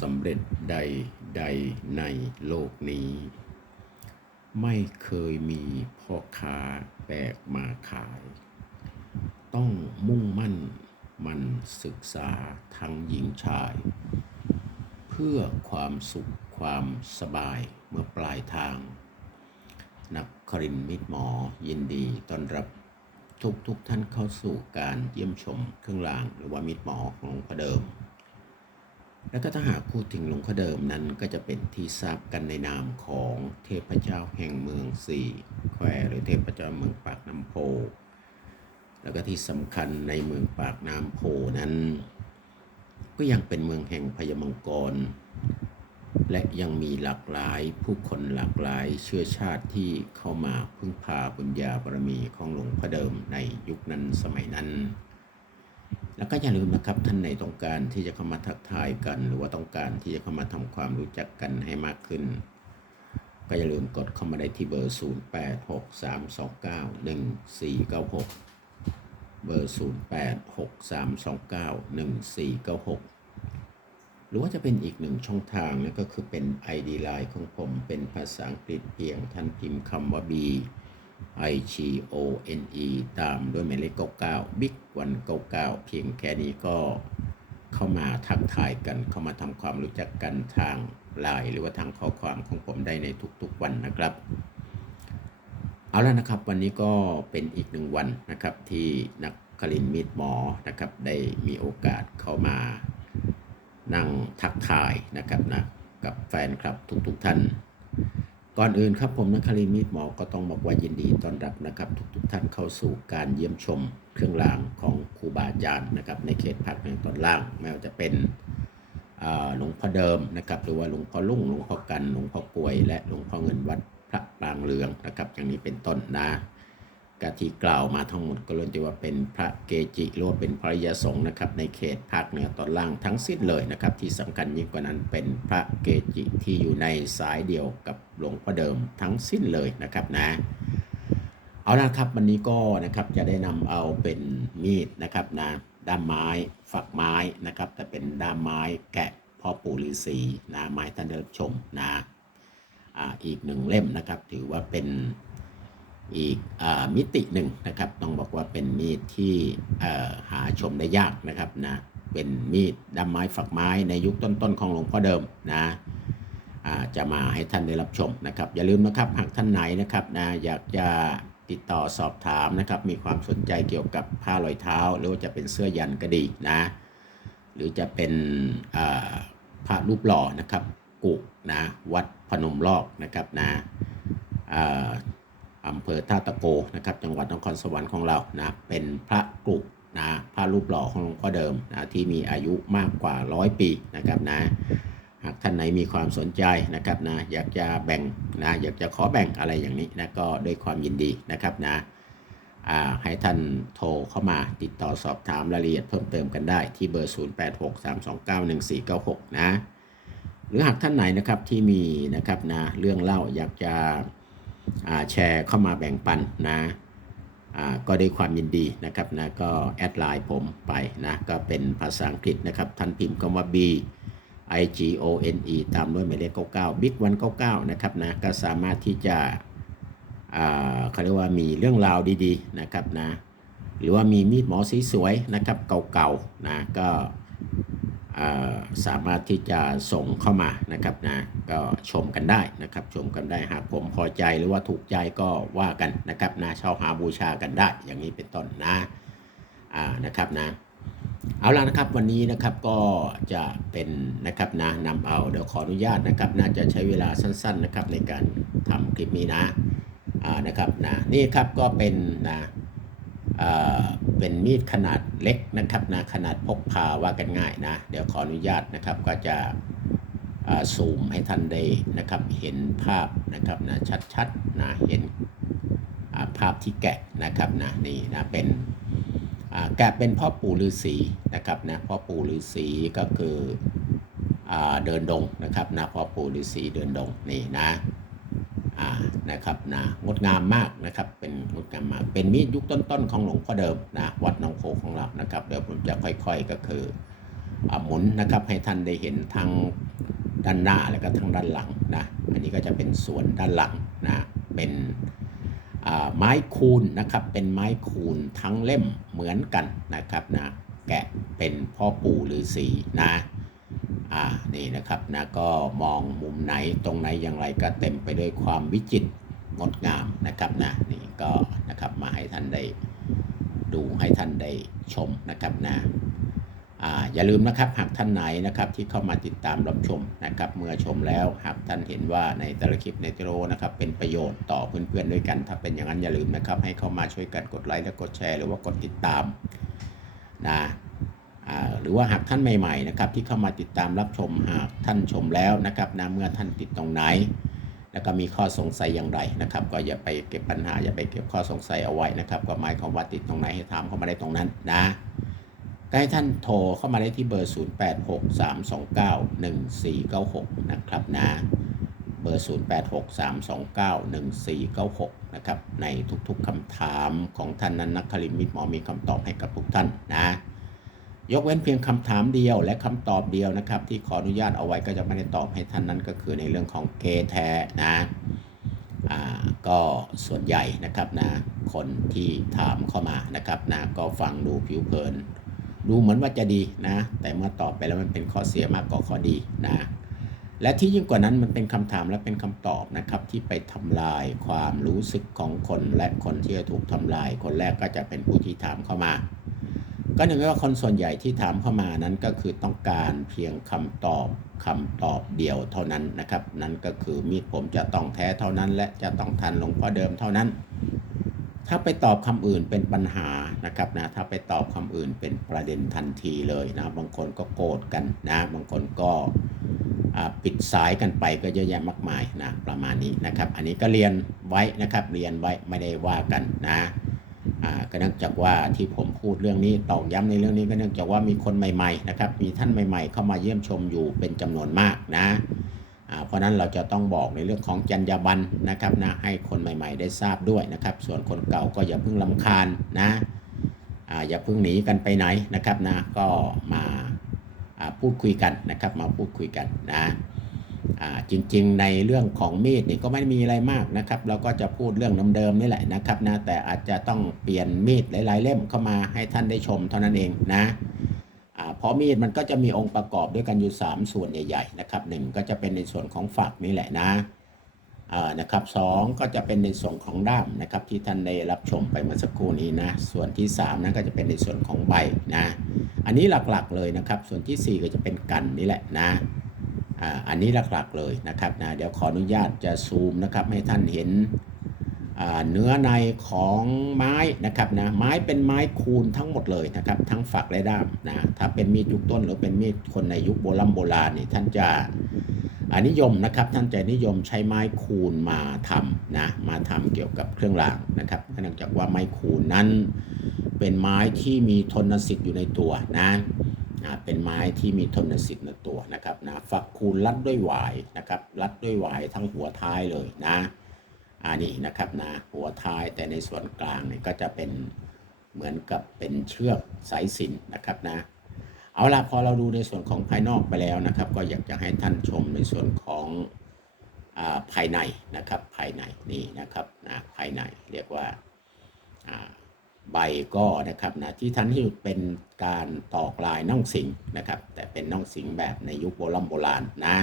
สำเร็จใดใดในโลกนี้ ไม่เคยมีพ่อค้าแบกมาขาย ต้องมุ่งมั่นมันศึกษาทั้งหญิงชาย เพื่อความสุขความสบายเมื่อปลายทาง นักครินมิตรหมอยินดีต้อนรับทุกทุกท่านเข้าสู่การเยี่ยมชมเครื่องรางหรือว่ามิตรหมอของพ่อเดิม และก็ถ้าหากพูดถึงหลวงพ่อเดิมนั้นก็จะเป็นที่ทราบกันในนามของเทพเจ้าแห่งเมืองสี่แควหรือเทพเจ้าเมืองปากน้ำโพ แล้วก็ที่สำคัญในเมืองปากน้ำโพนั้น ก็ยังเป็นเมืองแห่งพญามังกร และยังมีหลากหลายผู้คนหลากหลายเชื้อชาติที่เข้ามาพึ่งพาบุญญาบารมีของหลวงพ่อเดิมในยุคนั้นสมัยนั้น แล้วก็อย่าลืมนะครับท่านไหนต้องการที่จะเข้ามาทักทายกัน หรือว่าต้องการที่จะเข้ามาทำความรู้จักกันให้มากขึ้น ก็อย่าลืมกดเข้ามาได้ที่เบอร์ 0863291496 เบอร์ 0863291496 หรือว่าจะเป็นอีกหนึ่งช่องทางนั่นก็คือเป็น ID Line ของผมเป็นภาษาอังกฤษเพียงท่านพิมพ์คำว่า B I G O N E ตามด้วยหมายเลข 99 Big 199เก้าพียงแค่นี้ก็เข้ามาทักทายกัน เข้ามาทำความรู้จักกันทางไลน์หรือว่าทางข้อความของผมได้ในทุกๆวันนะครับเอาแล้วนะครับวันนี้ก็เป็นอีกหนึ่งวันนะครับที่นักคลินมิตรหมอนะครับได้มีโอกาสเข้ามานั่งทักทายนะครับนะกับแฟนคลับทุกๆทท่าน ก่อนอื่นครับผมนักคารีมิตหมอก็ต้องบอกว่ายินดีต้อนรับนะครับ ทุกๆทท่านเข้าสู่การเยี่ยมชมเครื่องรางของครูบาอาจารย์นะครับ ในเขตภาคเหนือตอนล่างไม่ว่าจะเป็นหลวงพ่อเดิมนะครับ หรือว่าหลวงพ่อลุ่งหลวงพ่อกันหลวงพ่อกลวย และหลวงพ่อเงินวัดพระปรางเรืองนะครับ อย่างนี้เป็นต้นนะ กที่กล่าวมาทั้งหมดก็ล้วนแต่ว่าเป็นพระเกจิหรือว่าเป็นพระยาสงฆ์นะครับในเขตภาคเหนือตอนล่างทั้งสิ้นเลยนะครับที่สำคัญยิ่งกว่านั้นเป็นพระเกจิที่อยู่ในสายเดียวกับหลวงพ่อเดิมทั้งสิ้นเลยนะครับนะเอาละครับวันนี้ก็นะครับจะได้นำเอาเป็นมีดนะครับนะด้ามไม้ฝักไม้นะครับ แต่เป็นด้ามไม้แกะพ่อปู่ฤาษีนะไม้ท่านได้รับชมนะอ่าอีกหนึ่งเล่มนะครับ ถือว่าเป็น อีกอมิติหนึ่งนะครับ ต้องบอกว่าเป็นมีดที่หาชมได้ยากนะครับนะเป็นมีดด้ามไม้ฝักไม้ในยุคต้นๆของหลวงพ่อเดิมนะจะมาให้ท่านได้รับชมนะครับ อย่าลืมนะครับหากท่านไหนนะครับนะอยากจะติดต่อสอบถามนะครับ มีความสนใจเกี่ยวกับผ้าลอยเท้า หรือว่าจะเป็นเสื้อยันก็ดีนะ หรือจะเป็นอ่าพระรูปหล่อนะครับ กุนะวัดพนมลอกนะครับนะ อำเภอท่าตะโกนะครับจังหวัดนครสวรรค์ของเรานะเป็นพระกรุนะพระรูปหล่อของหลวงพ่อเดิมนะที่มีอายุมากกว่าร้อยปีนะครับนะหากท่านไหนมีความสนใจนะครับนะอยากจะแบ่งนะอยากจะขอแบ่งอะไรอย่างนี้นะก็ด้วยความยินดีนะครับนะให้ท่านโทรเข้ามาติดต่อสอบถามรายละเอียดเพิ่มเติมกันได้ที่เบอร์ 0863291496 นะ หรือหากท่านไหนนะครับที่มีนะครับนะเรื่องเล่าอยากจะ แชร์เข้ามาแบ่งปันนะก็ได้ความยินดีนะครับนะก็แอดไลน์ผมไปนะก็เป็นภาษาอังกฤษนะครับท่านพิมพ์คำว่า B I G O N E ตามด้วยหมายเลข99 Big 199นะครับนะก็สามารถที่จะเขาเรียกว่ามีเรื่องราวดีๆนะครับนะหรือว่ามีมีดหมอสีสวยนะครับเก่าๆนะก็ สามารถที่จะส่งเข้ามานะครับนะก็ชมกันได้นะครับชมกันได้หากผมพอใจหรือว่าถูกใจก็ว่ากันนะครับนะเช่าหาบูชากันได้ อย่างนี้เป็นต้นนะอ่านะครับนะเอาละนะครับวันนี้นะครับก็จะเป็นนะครับนะนำเอาเดี๋ยวขออนุญาตนะครับ น่าจะใช้เวลาสั้น ๆนะครับในการทำคลิปนี้นะอ่านะครับนะนี่ครับก็เป็นนะ เป็นมีดขนาดเล็กนะครับนะขนาดพกพาว่ากันง่ายนะ เดี๋ยวขออนุญาตนะครับก็จะซูมให้ท่านได้นะครับเห็นภาพนะครับนะชัดๆนะเห็นภาพที่แกะนะครับนะนี่นะเป็นแกะเป็นพ่อปู่ฤาษีนะครับนะพ่อปู่ฤาษีก็คือเดินดงนะครับนะพ่อปู่ฤาษีเดินดงนี่นะ นะครับนะงดงามมากนะครับ เป็นงดงามมากเป็นมีดยุคต้นๆของหลวงพ่อเดิมนะวัดหนองโพของเรานะครับเดี๋ยวผมจะค่อยๆก็คืออหมุนนะครับให้ท่านได้เห็นทั้งด้านหน้าและก็ทั้งด้านหลังนะอันนี้ก็จะเป็นส่วนด้านหลังนะเป็นไม้คูนนะครับเป็นไม้คูนทั้งเล่มเหมือนกันนะครับนะแกะเป็นพ่อปู่ฤาษีนะ อ่านี่นะครับนะก็มองมุมไหนตรงไหนอย่างไรก็เต็มไปด้วยความวิจิตรงดงามนะครับนะนี่ก็นะครับมาให้ท่านได้ดูให้ท่านได้ชมนะครับนะอ่าอย่าลืมนะครับหากท่านไหนนะครับที่เข้ามาติดตามรับชมนะครับ เมื่อชมแล้วหากท่านเห็นว่าในแต่ละคลิปในวิดีโอนะครับเป็นประโยชน์ต่อเพื่อนๆด้วยกัน ถ้าเป็นอย่างนั้นอย่าลืมนะครับให้เข้ามาช่วยกันกดไลค์และกดแชร์หรือว่ากดติดตามนะ หรือว่าหากท่านใหม่ๆนะครับที่เข้ามาติดตามรับชมหากท่านชมแล้วนะครับนะเมื่อท่านติดตรงไหน แล้วก็มีข้อสงสัยอย่างไรนะครับ ก็อย่าไปเก็บปัญหาอย่าไปเก็บข้อสงสัยเอาไว้นะครับก็หมายความว่าติดตรงไหนให้ถามเข้ามาได้ตรงนั้นนะก็ให้ท่านโทรเข้ามาได้ที่เบอร์ 0863291496 นะครับนะเบอร์ 0863291496 นะครับ ในทุกๆคำถามของท่านนั้นนักคลิมิตหมอมีคำตอบให้กับทุกท่านนะ ยกเว้นเพียงคำถามเดียวและคำตอบเดียวนะครับ ที่ขออนุญาตเอาไว้ก็จะไม่ได้ตอบให้ท่านนั้นก็คือในเรื่องของเกแท้นะอ่าก็ส่วนใหญ่นะครับนะคนที่ถามเข้ามานะครับนะก็ฟังดูผิวเผิน ดูเหมือนว่าจะดีนะ แต่เมื่อตอบไปแล้วมันเป็นข้อเสียมากกว่าข้อดีนะและที่ยิ่งกว่านั้นมันเป็นคำถามและเป็นคำตอบนะครับ ที่ไปทำลายความรู้สึกของคนและคนที่จะถูกทำลาย คนแรกก็จะเป็นผู้ที่ถามเข้ามา ก็นึกว่าคนส่วนใหญ่ที่ถามเข้ามานั้นก็คือต้องการเพียงคำตอบคำตอบเดียวเท่านั้นนะครับ นั่นก็คือมีดผมจะต้องแท้เท่านั้น และจะต้องทันหลวงพ่อเดิมเท่านั้น ถ้าไปตอบคำอื่นเป็นปัญหานะครับนะถ้าไปตอบคำอื่นเป็นประเด็นทันทีเลยนะบางคนก็โกรธกันนะบางคนก็ปิดสายกันไปก็เยอะแยะมากมายนะประมาณนี้นะครับ อันนี้ก็เรียนไว้นะครับเรียนไว้ไม่ได้ว่ากันนะ ก็เนื่องจากว่าที่ผมพูดเรื่องนี้ตอกย้ำในเรื่องนี้ก็เนื่องจากว่ามีคนใหม่ ๆ นะครับ มีท่านใหม่ ๆ เข้ามาเยี่ยมชมอยู่เป็นจำนวนมากนะเพราะนั้นเราจะต้องบอกในเรื่องของจรรยาบรรณนะครับนะให้คนใหม่ ๆ ได้ทราบด้วยนะครับ ส่วนคนเก่าก็อย่าเพิ่งลำคาญนะอย่าเพิ่งหนีกันไปไหนนะครับนะก็มาพูดคุยกันนะครับ มาพูดคุยกันนะ จริงๆ ในเรื่องของมีดนี่ก็ไม่มีอะไรมากนะครับ เราก็จะพูดเรื่องเดิมๆนี่แหละนะครับนะแต่อาจจะต้องเปลี่ยนมีดหลายๆเล่มเข้ามาให้ท่านได้ชมเท่านั้นเองนะเพราะมีดมันก็จะมีองค์ประกอบด้วยกันอยู่ 3 ส่วนใหญ่ๆนะครับหนึ่งก็จะเป็นในส่วนของฝักนี่แหละนะนะครับสองก็จะเป็นในส่วนของด้ามนะครับที่ท่านได้รับชมไปเมื่อสักครู่นี้นะส่วนที่3นั้นก็จะเป็นในส่วนของใบนะอันนี้หลักๆเลยนะครับ ส่วนทีสี่4 ก็จะเป็นกันนี่แหละนะ อันนี้หลักๆเลยนะครับนะเดี๋ยวขออนุญาตจะซูมนะครับให้ท่านเห็นเนื้อในของไม้นะครับนะไม้เป็นไม้คูนทั้งหมดเลยนะครับ ทั้งฝักและด้ามนะถ้าเป็นมีดยุคต้นหรือเป็นมีดคนในยุคโบราณโบราณนี่ท่านจะอนิยมนะครับท่านจะนิยมใช้ไม้คูนมาทำนะมาทำเกี่ยวกับเครื่องรางนะครับเนื่องจากว่าไม้คูนนั้นเป็นไม้ที่มีทนสิทธิ์อยู่ในตัวนะ นะเป็นไม้ที่มีทนสิทธิ์ในตัวนะครับนะฝักคูนรัดด้วยหวายนะครับรัดด้วยหวายทั้งหัวท้ายเลยนะอันนี้นะครับนะหัวท้ายแต่ในส่วนกลางเนี่ยก็จะเป็นเหมือนกับเป็นเชือกสายสินนะครับนะเอาละพอเราดูในส่วนของภายนอกไปแล้วนะครับ ก็อยากจะให้ท่านชมในส่วนของอาภายในนะครับภายในนี่นะครับนะภายในเรียกว่า ใบก็นะครับนะที่ท่านที่เป็นการตอกลายน่องสิงนะครับ แต่เป็นน่องสิงแบบในยุคโบราณโบราณนะ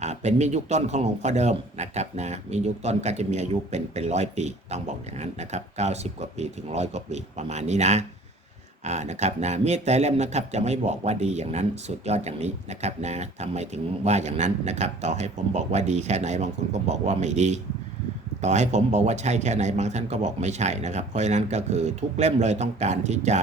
อ่าเป็นมียุคต้นของหลวงพ่อเดิมนะครับนะมียุคต้นก็จะมีอายุเป็นเป็นร้อยปี ต้องบอกอย่างนั้นนะครับ 90 กว่าปีถึงร้อยกว่าปีประมาณนี้นะอ่านะครับนะมีดแต่เล่มนะครับจะไม่บอกว่าดีอย่างนั้นสุดยอดอย่างนี้นะครับนะทำไมถึงว่าอย่างนั้นนะครับ ต่อให้ผมบอกว่าดีแค่ไหนบางคนก็บอกว่าไม่ดี ต่อให้ผมบอกว่าใช่แค่ไหนบางท่านก็บอกไม่ใช่นะครับ เพราะฉะนั้นก็คือทุกเล่มเลยต้องการที่จะ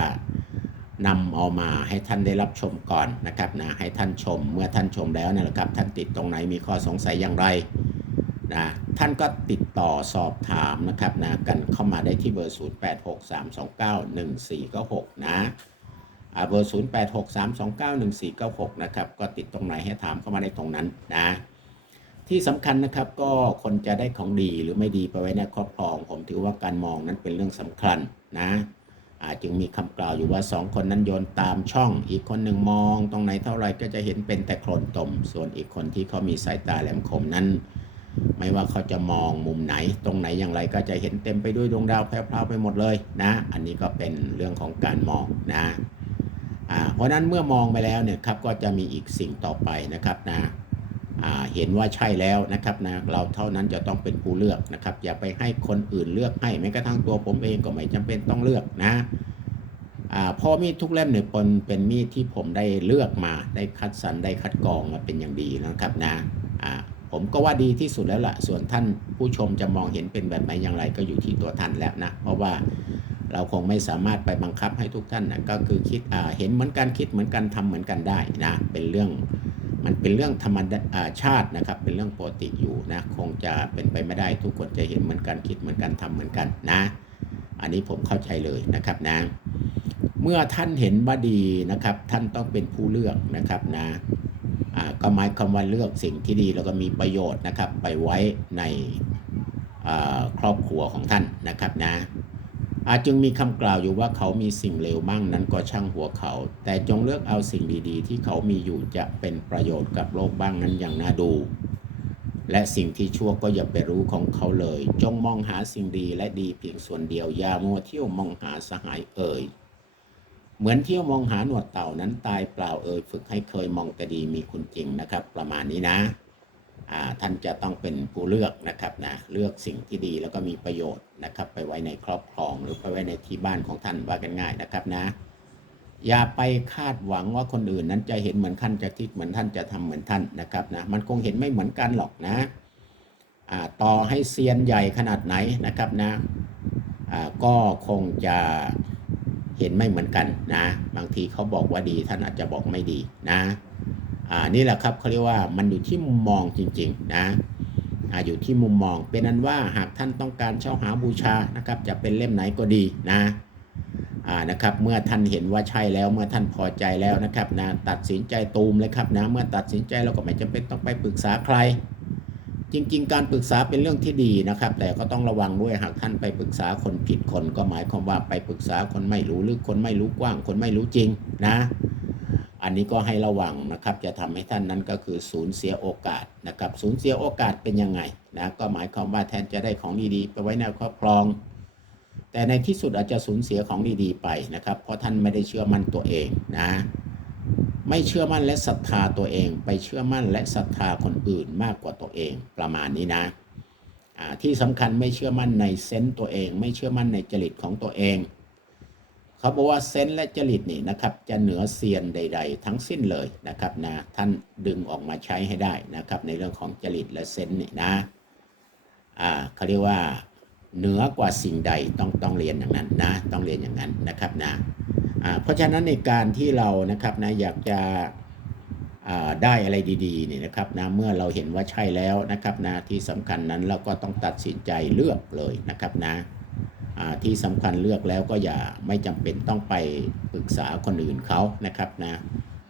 นำเอามาให้ท่านได้รับชมก่อนนะครับนะให้ท่านชมเมื่อท่านชมแล้วนะครับ ท่านติดตรงไหนมีข้อสงสัยอย่างไรนะท่านก็ติดต่อสอบถามนะครับนะกันเข้ามาได้ที่เบอร์ 0863291496 นะอ่าเบอร์ 0863291496 นะครับ ก็ติดตรงไหนให้ถามเข้ามาได้ตรงนั้นนะ ที่สำคัญนะครับก็คนจะได้ของดีหรือไม่ดีไปไว้ในครอบครอง ผมถือว่าการมองนั้นเป็นเรื่องสำคัญนะอาจึงมีคำกล่าวอยู่ว่าสองคนนั้นโยนตามช่อง อีกคนหนึ่งมองตรงไหนเท่าไรก็จะเห็นเป็นแต่โคลนตม ส่วนอีกคนที่เขามีสายตาแหลมคมนั้น ไม่ว่าเขาจะมองมุมไหน ตรงไหนอย่างไรก็จะเห็นเต็มไปด้วยดวงดาวแพร่ๆไปหมดเลยนะ อันนี้ก็เป็นเรื่องของการมองนะเพราะนั้นเมื่อมองไปแล้วเนี่ยครับก็จะมีอีกสิ่งต่อไปนะครับนะ เห็นว่าใช่แล้วนะครับนะเราเท่านั้นจะต้องเป็นผู้เลือกนะครับ อย่าไปให้คนอื่นเลือกให้แม้กระทั่งตัวผมเองก็ไม่จำเป็นต้องเลือกนะอ่าพ่อมีดทุกเล่มเนี่ยเป็นเป็นมีดที่ผมได้เลือกมาได้คัดสรรได้คัดกรองมาเป็นอย่างดีนะครับนะอ่าผมก็ว่าดีที่สุดแล้วล่ะส่วนท่านผู้ชมจะมองเห็นเป็นแบบไหนอย่างไรก็อยู่ที่ตัวท่านแล้วนะเพราะว่าเราคงไม่สามารถไปบังคับให้ทุกท่านนะก็คือคิดอ่าเห็นเหมือนกันคิดเหมือนกันทำเหมือนกันได้นะเป็นเรื่อง มันเป็นเรื่องธรรมชาตินะครับ เป็นเรื่องปกติอยู่นะคงจะเป็นไปไม่ได้ทุกคนจะเห็นเหมือนกันคิดเหมือนกันทำเหมือนกันนะ อันนี้ผมเข้าใจเลยนะครับนะ เมื่อท่านเห็นว่าดีนะครับ ท่านต้องเป็นผู้เลือกนะครับนะก็หมายความว่าเลือกสิ่งที่ดีแล้วก็มีประโยชน์นะครับ ไปไว้ในครอบครัวของท่านนะครับนะ อาจจึงมีคำกล่าวอยู่ว่าเขามีสิ่งเลวมั่งนั้นก็ช่างหัวเขา แต่จงเลือกเอาสิ่งดีๆ ที่เขามีอยู่จะเป็นประโยชน์กับโลกบ้างนั้นอย่างน่าดู และสิ่งที่ชั่วก็อย่าไปรู้ของเขาเลย จงมองหาสิ่งดีและดีเพียงส่วนเดียวอย่ามัวเที่ยวมองหาสหายเอ่ยเหมือนเที่ยวมองหาหนวดเต่านั้นตายเปล่าเอ่ยฝึกให้เคยมองแต่ดีมีคุณจริงนะครับ ประมาณนี้นะ ท่านจะต้องเป็นผู้เลือกนะครับนะเลือกสิ่งที่ดีแล้วก็มีประโยชน์นะครับ ไปไว้ในครอบครองหรือไปไว้ในที่บ้านของท่านว่ากันง่ายนะครับนะ อย่าไปคาดหวังว่าคนอื่นนั้นจะเห็นเหมือนท่านจะคิดเหมือนท่านจะทำเหมือนท่านนะครับนะมันคงเห็นไม่เหมือนกันหรอกนะต่อให้เซียนใหญ่ขนาดไหนนะครับนะก็คงจะเห็นไม่เหมือนกันนะ บางทีเขาบอกว่าดีท่านอาจจะบอกไม่ดีนะ อ่านี่แหละครับเขาเรียกว่ามันอยู่ที่มุมมองจริง ๆ นะอ่าอยู่ที่มุมมองเป็นนั้นว่าหากท่านต้องการเช่าหาบูชานะครับ จะเป็นเล่มไหนก็ดีนะอ่านะครับ เมื่อท่านเห็นว่าใช่แล้วเมื่อท่านพอใจแล้วนะครับนะตัดสินใจตูมเลยครับนะเมื่อตัดสินใจเราก็ไม่จำเป็นต้องไปปรึกษาใคร จริง ๆ การปรึกษาเป็นเรื่องที่ดีนะครับ แต่ก็ต้องระวังด้วยหากท่านไปปรึกษาคนผิดคนก็หมายความว่าไปปรึกษาคนไม่รู้ลึกคนไม่รู้กว้างคนไม่รู้จริงนะ อันนี้ก็ให้ระวังนะครับ จะทำให้ท่านนั้นก็คือสูญเสียโอกาสนะครับสูญเสียโอกาสเป็นยังไงนะก็หมายความว่าแทนจะได้ของดีๆ ไปไว้ในครอบครอง แต่ในที่สุดอาจจะสูญเสียของดีๆไปนะครับ เพราะท่านไม่ได้เชื่อมั่นตัวเองนะ ไม่เชื่อมั่นและศรัทธาตัวเอง ไปเชื่อมั่นและศรัทธาคนอื่นมากกว่าตัวเองประมาณนี้นะที่สำคัญไม่เชื่อมั่นในเซนต์ตัวเอง ไม่เชื่อมั่นในจริตของตัวเอง เขาบอกว่าเซนและจริตนี่นะครับจะเหนือเซียนใด ๆ ทั้งสิ้นเลยนะครับนะท่านดึงออกมาใช้ให้ได้นะครับในเรื่องของจริตและเซนนี่นะอ่าเขาเรียกว่าเหนือกว่าสิ่งใดต้องต้องเรียนอย่างนั้นนะต้องเรียนอย่างนั้นนะครับนะอ่าเพราะฉะนั้นในการที่เรานะครับนะอยากจะอ่าได้อะไรดีๆเนี่ยนะครับนะเมื่อเราเห็นว่าใช่แล้วนะครับนะที่สำคัญนั้นเราก็ต้องตัดสินใจเลือกเลยนะครับนะ ที่สำคัญเลือกแล้วก็อย่าไม่จำเป็นต้องไปปรึกษาคนอื่นเขานะครับนะ